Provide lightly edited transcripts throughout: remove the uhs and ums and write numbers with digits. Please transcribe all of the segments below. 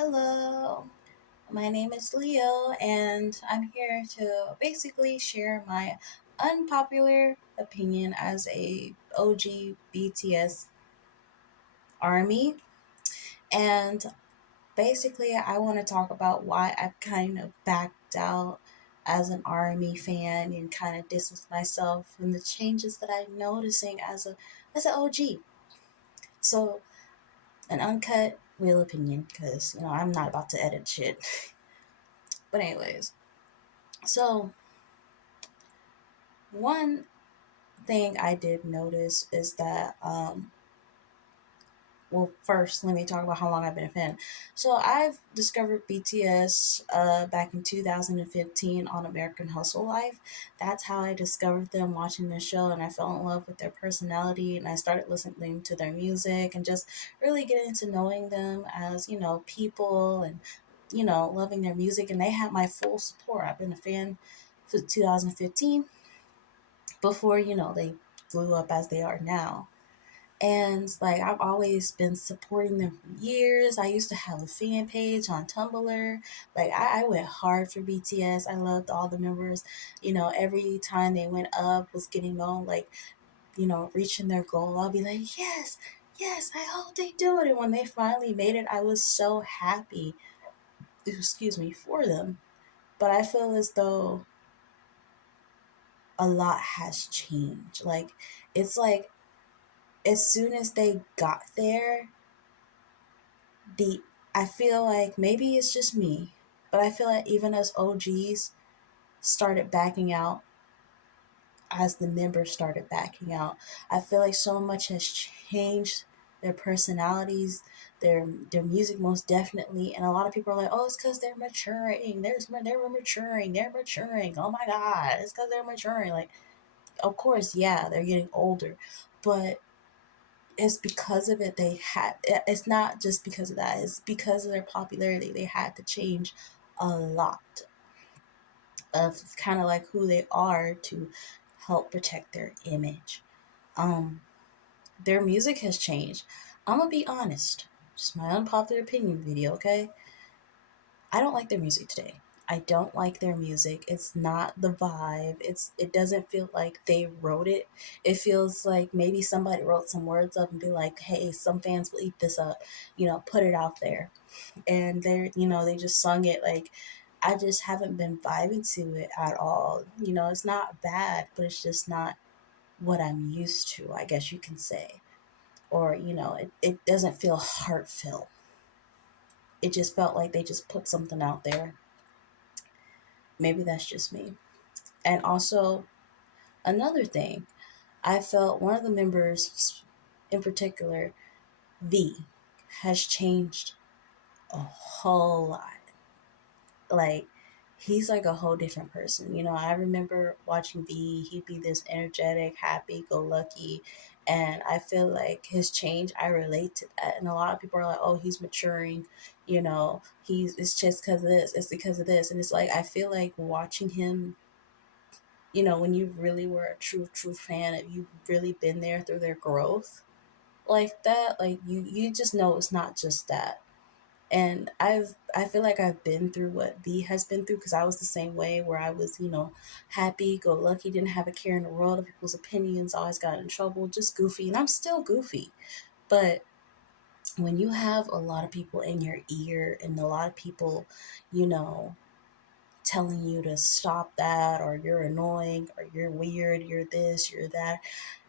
Hello, my name is Leo, and I'm here to basically share my unpopular opinion as a OG BTS army. And basically, I want to talk about why I've kind of backed out as an army fan and kind of distanced myself from the changes that I'm noticing as an OG. So, an uncut real opinion, because I'm not about to edit shit. But anyways, so one thing I did notice is that, well, first, let me talk about how long I've been a fan. So, I've discovered BTS back in 2015 on American Hustle Life. That's how I discovered them watching the show, and I fell in love with their personality. And I started listening to their music and just really getting into knowing them as, people and, loving their music. And they had my full support. I've been a fan since 2015 before they blew up as they are now. And like I've always been supporting them for years. I used to have a fan page on Tumblr. Like I went hard for BTS. I loved all the members. Every time they went up was getting known, like, reaching their goal. I'll be like, yes, yes, I hope they do it. And when they finally made it, I was so happy, excuse me, for them. But I feel as though a lot has changed. Like it's like as soon as they got there, the I feel like maybe it's just me, but I feel like even as OGs started backing out, as the members started backing out, I feel like so much has changed. Their personalities, their music, most definitely, and a lot of people are like, "Oh, it's because they're maturing. They're maturing. They're maturing. Oh my God, it's because they're maturing." Like, of course, yeah, they're getting older, but it's because of it it's not just because of that, it's because of their popularity. They had to change a lot of kind of like who they are to help protect their image. um their music has changed. I'm gonna be honest, just my unpopular opinion video, okay? I don't like their music today. I don't like their music. It's not the vibe. It doesn't feel like they wrote it. It feels like maybe somebody wrote some words up and be like, "Hey, some fans will eat this up." Put it out there. And they just sung it like I just haven't been vibing to it at all. It's not bad, but it's just not what I'm used to, I guess you can say. Or, it doesn't feel heartfelt. It just felt like they just put something out there. Maybe that's just me. And also, another thing, I felt one of the members in particular, V, has changed a whole lot. Like, he's like a whole different person. I remember watching V, he'd be this energetic, happy go lucky. And I feel like his change, I relate to that. And a lot of people are like, "Oh, he's maturing, it's just because of this, it's because of this." And it's like, I feel like watching him, when you really were a true fan, if you've really been there through their growth like that, like you just know it's not just that. And I feel like I've been through what V has been through, because I was the same way, where I was, happy go lucky, didn't have a care in the world of people's opinions, always got in trouble, just goofy. And I'm still goofy. But when you have a lot of people in your ear and a lot of people, you know telling you to stop that, or you're annoying, or you're weird, you're this, you're that,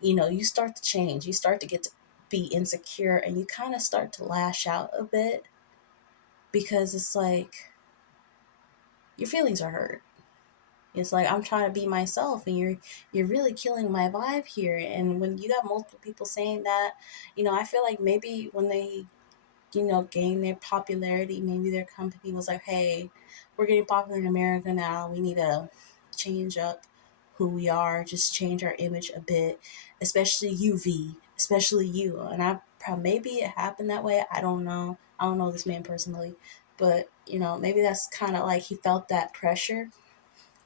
you start to change, you start to get to be insecure, and you kind of start to lash out a bit, because it's like your feelings are hurt. It's like I'm trying to be myself, and you're really killing my vibe here. And when you got multiple people saying that, I feel like maybe when they gain their popularity, maybe their company was like, "Hey, we're getting popular in America now. We need to change up who we are, just change our image a bit, especially UV, especially you." And maybe it happened that way. I don't know. I don't know this man personally, but maybe that's kind of like he felt that pressure.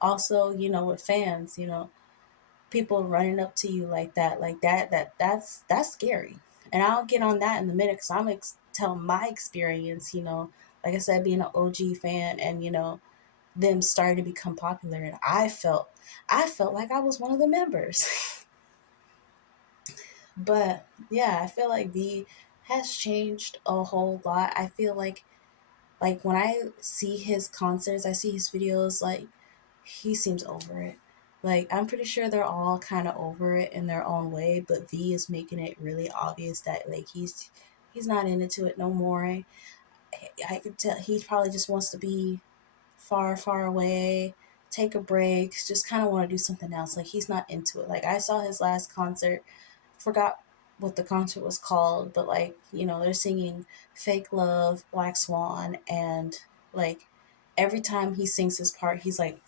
Also, with fans, people running up to you like that's scary. And I'll get on that in a minute, because I'm tell my experience. like I said, being an OG fan, and them starting to become popular, and I felt like I was one of the members. But yeah, I feel like V has changed a whole lot. I feel like when I see his concerts, I see his videos, like he seems over it. Like I'm pretty sure they're all kind of over it in their own way, but V is making it really obvious that like he's not into it no more. I could tell he probably just wants to be far, far away, take a break, just kind of want to do something else. Like he's not into it. Like I saw his last concert, forgot what the concert was called, but like, they're singing Fake Love, Black Swan, and like every time he sings his part, he's like,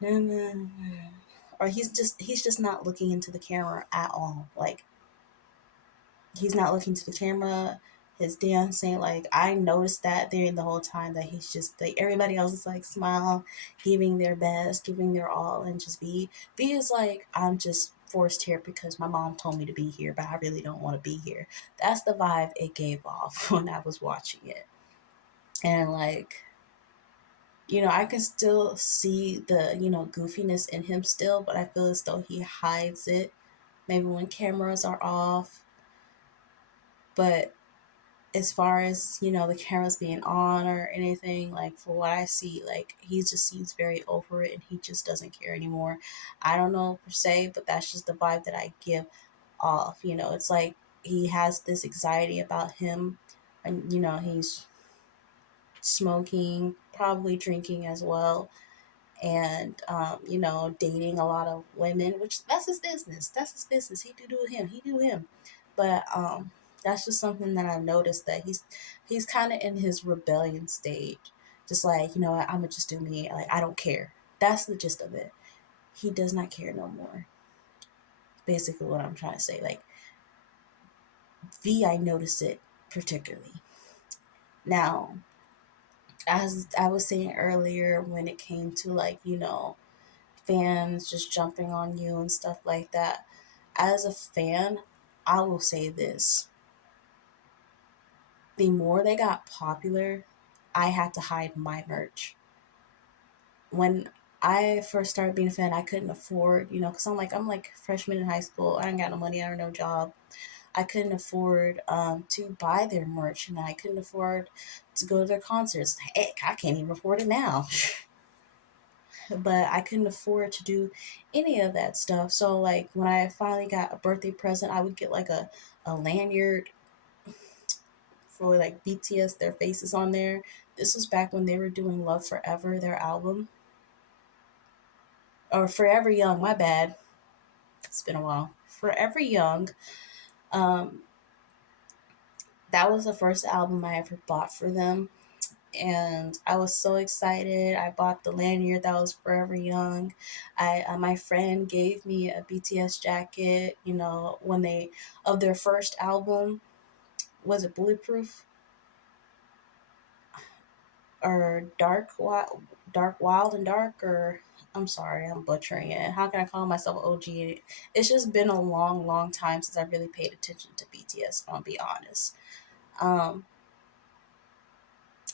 nah, nah, nah. Or he's just not looking into the camera at all. Like he's not looking to the camera. His dancing, like I noticed that during the whole time that he's just like everybody else is like smile, giving their best, giving their all, and just be is like I'm just forced here because my mom told me to be here, but I really don't want to be here. That's the vibe it gave off when I was watching it, and like I can still see the goofiness in him still, but I feel as though he hides it. Maybe when cameras are off, but as far as the cameras being on or anything, like for what I see, like he just seems very over it and he just doesn't care anymore. I don't know per se, but that's just the vibe that I give off. It's like he has this anxiety about him, and he's smoking, probably drinking as well, and dating a lot of women, which that's his business. That's his business. He do him. But that's just something that I've noticed, that he's kind of in his rebellion stage. Just like, what, I'm gonna just do me. Like I don't care. That's the gist of it. He does not care no more. Basically, what I'm trying to say. Like V, I noticed it particularly. Now, as I was saying earlier, when it came to like fans just jumping on you and stuff like that. As a fan, I will say this: the more they got popular, I had to hide my merch. When I first started being a fan, I couldn't afford, because I'm like freshman in high school. I ain't got no money. I don't no job. I couldn't afford to buy their merch, and I couldn't afford to go to their concerts. Heck, I can't even afford it now. But I couldn't afford to do any of that stuff. So like when I finally got a birthday present, I would get like a lanyard for like BTS, their faces on there. This was back when they were doing Love Forever, their album. Or Forever Young, my bad. It's been a while. Forever Young. Um, that was the first album I ever bought for them. And I was so excited. I bought the lanyard that was Forever Young. I My friend gave me a BTS jacket. When they of their first album, was it Bulletproof or Dark Wild and Dark, or I'm sorry, I'm butchering it. How can I call myself OG? It's just been a long, long time since I really paid attention to BTS. I'll be honest. Um,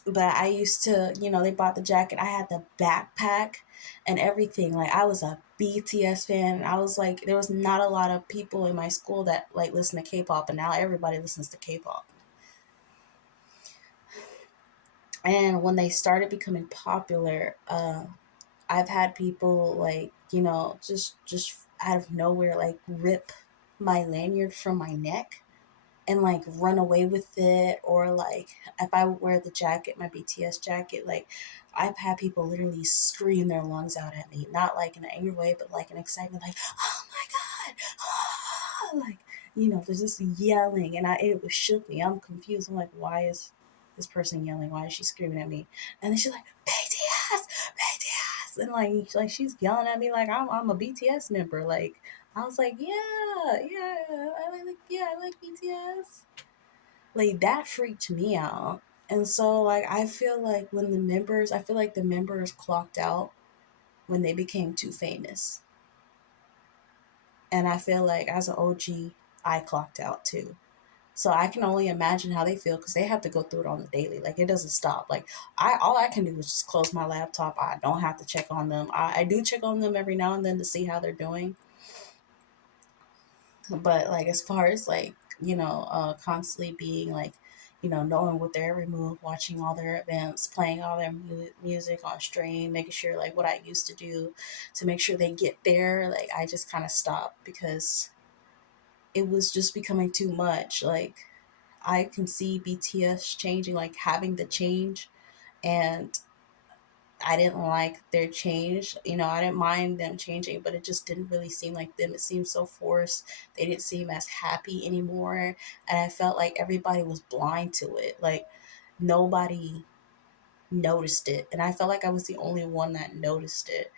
but I used to, they bought the jacket. I had the backpack and everything. Like I was a BTS fan. And I was like, there was not a lot of people in my school that like listen to K-pop, and now everybody listens to K-pop. And when they started becoming popular, I've had people like, just out of nowhere, like rip my lanyard from my neck and like run away with it, or like if I wear the jacket, my BTS jacket, like I've had people literally scream their lungs out at me, not like in an angry way, but like an excitement, like oh my god, like they're just yelling, and it was shook me. I'm confused. I'm like, why is this person yelling? Why is she screaming at me? And then she's like, BTS, BTS, and like she's yelling at me like I'm a BTS member. Like I was like, yeah, I like BTS. Like that freaked me out. And so like I feel like the members clocked out when they became too famous. And I feel like as an OG, I clocked out too. So I can only imagine how they feel because they have to go through it on the daily. Like it doesn't stop. Like I all I can do is just close my laptop. I don't have to check on them. I do check on them every now and then to see how they're doing. But like as far as like, constantly being like, knowing what their every move, watching all their events, playing all their music on stream, making sure like what I used to do to make sure they get there, like I just kind of stopped because it was just becoming too much. Like I can see BTS changing, like having the change, and I didn't like their change. I didn't mind them changing, but it just didn't really seem like them. It seemed so forced. They didn't seem as happy anymore. And I felt like everybody was blind to it. Like nobody noticed it. And I felt like I was the only one that noticed it.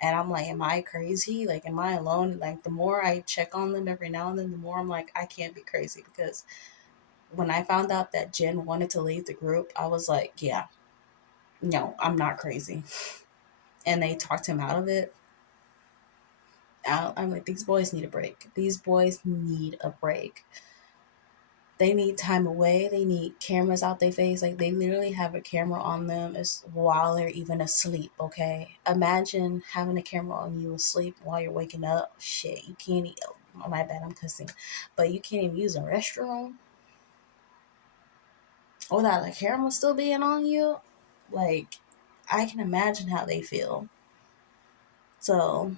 And I'm like, am I crazy? Like, am I alone? Like, the more I check on them every now and then, the more I'm like, I can't be crazy. Because when I found out that Jen wanted to leave the group, I was like, yeah, no, I'm not crazy. And they talked him out of it. I'm like, these boys need a break. These boys need a break. They need time away. They need cameras out their face. Like they literally have a camera on them as while they're even asleep. Okay, imagine having a camera on you asleep while you're waking up. Shit, you can't. Oh, my bad, I'm cussing, but you can't even use a restroom without the camera still being on you. Like, I can imagine how they feel. So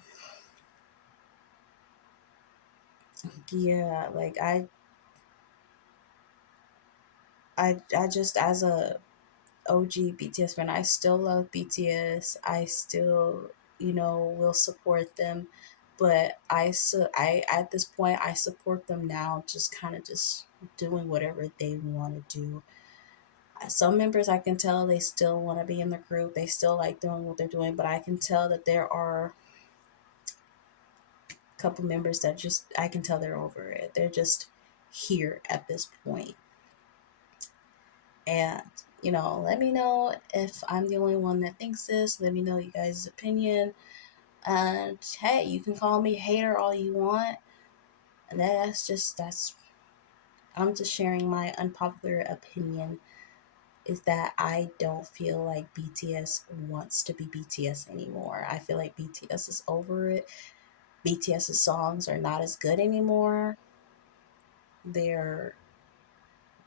yeah, like I just as a OG BTS fan. I still love BTS. I still, will support them. But I at this point I support them now, just kind of just doing whatever they want to do. Some members I can tell they still want to be in the group. They still like doing what they're doing, but I can tell that there are a couple members that just I can tell they're over it. They're just here at this point. And, let me know if I'm the only one that thinks this. Let me know you guys' opinion. And hey, you can call me a hater all you want. And I'm just sharing my unpopular opinion is that I don't feel like BTS wants to be BTS anymore. I feel like BTS is over it. BTS's songs are not as good anymore. They're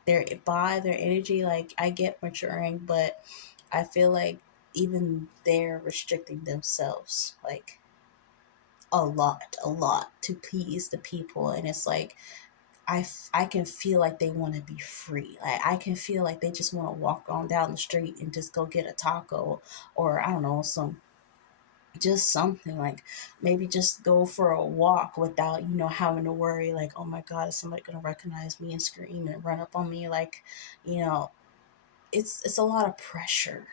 their vibe, their energy, like I get maturing, but I feel like even they're restricting themselves like a lot to please the people. And it's like, I can feel like they want to be free. Like I can feel like they just want to walk on down the street and just go get a taco or I don't know, just something like maybe just go for a walk without having to worry like, oh my god, is somebody gonna recognize me and scream and run up on me, like, you know it's a lot of pressure,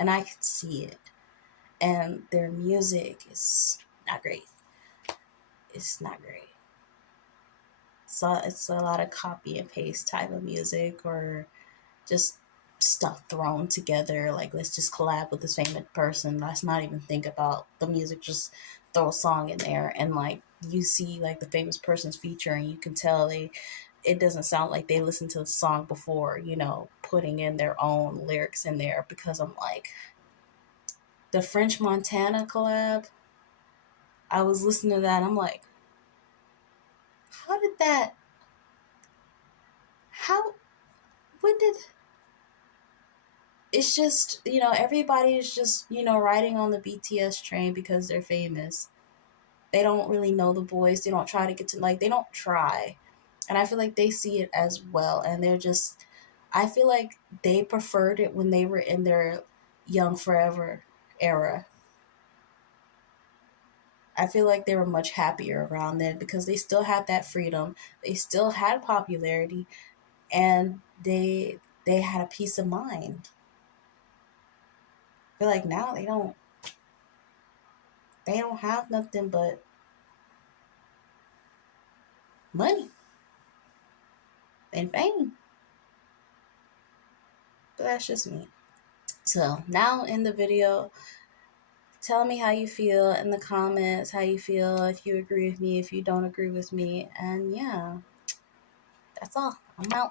and I can see it. And their music is not great. It's not great. So it's a lot of copy and paste type of music, or just stuff thrown together. Like, let's just collab with this famous person. Let's not even think about the music. Just throw a song in there, and like you see, like the famous person's feature, and you can tell it doesn't sound like they listened to the song before, putting in their own lyrics in there. Because I'm like, the French Montana collab, I was listening to that, and I'm like, how did that? How? When did? It's just, everybody is just, riding on the BTS train because they're famous. They don't really know the boys. They don't try to get to, like, they don't try. And I feel like they see it as well. And they're just, I feel like they preferred it when they were in their Young Forever era. I feel like they were much happier around then because they still had that freedom. They still had popularity, and they had a peace of mind. I feel like now they don't have nothing but money and fame. But that's just me. So now in the video, tell me how you feel in the comments, how you feel, if you agree with me, if you don't agree with me. And yeah, that's all. I'm out.